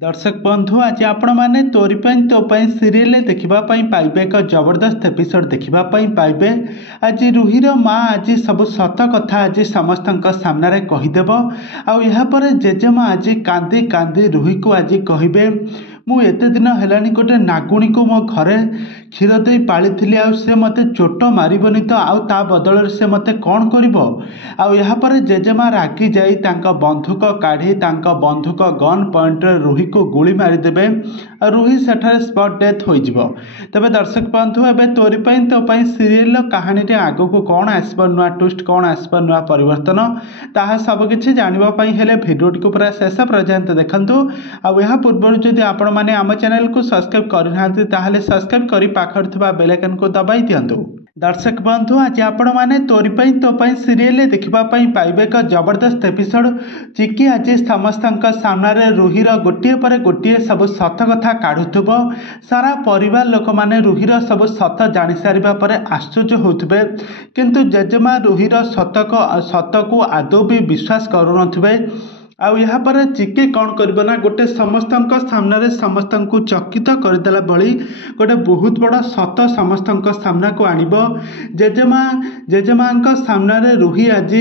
दर्शक बंधु आज आपण मैंने तोरी तो सीरियल देखापी पाइबे एक जबरदस्त एपिसोड देखापी पाइबे। आज रुहीर माँ आज सब सत कथा आज समस्त सामने कहीदेव आपर जेजेमा आज कांदी कांदी रुही को आज कहे मु एते दिन है गोटे नागुणी को मो घरे क्षीर दे पाली से मत चोट मारबनी तो आ बदल से मत कौन कर जेजेमा रागी जाई बंधुक काढ़ी बंधुक गन पॉइंट रुही को गुली मारिदेवे रुही सेठारे स्पॉट डेथ हो तेज दर्शक बंधु एवं तोरी तो सीरियल कहानी आग को कौन आसब नुआ ट्विस्ट कौन आसब नुआ परिवर्तन ताहा सबकि जानापी हेले भिडियो टी पूरा शेष पर्यंत देखूँ आ पूर्व जदि आपण मैंने आम चैनल को सब्सक्राइब करना सब्सक्राइब कर पाखर बेल आइकन को दबाई दिंतु। दर्शक बंधु आज आपण मैंने तोरी तो सीरियल देखापी पाइबे एक जबरदस्त एपिसोड चिकी आज समस्त सामने रुहीर गोटे पर गोटे सब सत कथा काढ़ुव सारा परिवार लोक मैंने रुहीर सब सत जानी सारा पर आश्चर्य होते किंतु जेजेमा रुहीर सत को आदौ भी विश्वास करुनथिबे। आपर चिके कौन करना गोटे समस्त सामने समस्त को चकित करदेला भली गोटे बहुत बड़ा सत समस्त सामना को आणब। जेजेमा सामने रुही आज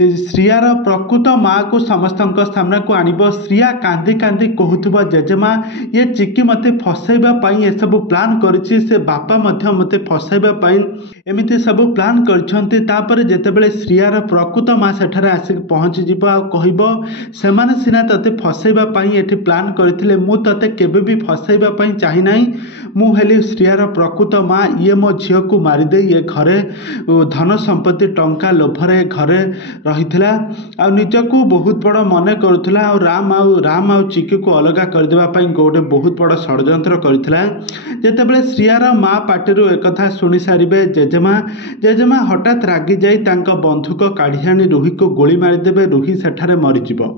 श्रियार प्रकृत माँ को समस्त सामना को आणब। श्रिया कांदी कांदी कहूब जेजेमा ये चिकी मत फसैवाई ये सब प्लान करिछि से बापा मत फसैवाई एमती सब प्लान कर जितेबाला श्रियार प्रकृत माँ सेठारे आसिक पहुँची जीव आ कहब सेमाने सिना तते फसैवाई एठी प्लान करथिले मु तते केबे भी फसैवाई चाहि नाही मु हेली श्रियार प्रकृत माँ ये मो झील को मारिदे ये घरे धन संपत्ति टंका लोभरे घरे रहिथिला आ निजको बहुत बड़ मन करुथिला आ राम आ चिकी को अलगा करदेवा पई गोटे बहुत बड़ षड्यंत्र करथिला। जेतेबेले श्रियार माँ पाटिरु एकथा सुनी सारिबे जेजेमा हठात रागी जाई तांका बंधुक काढ़ी आनी रुही को गोली मारिदेवे रुही सेठारे मरिजिबो।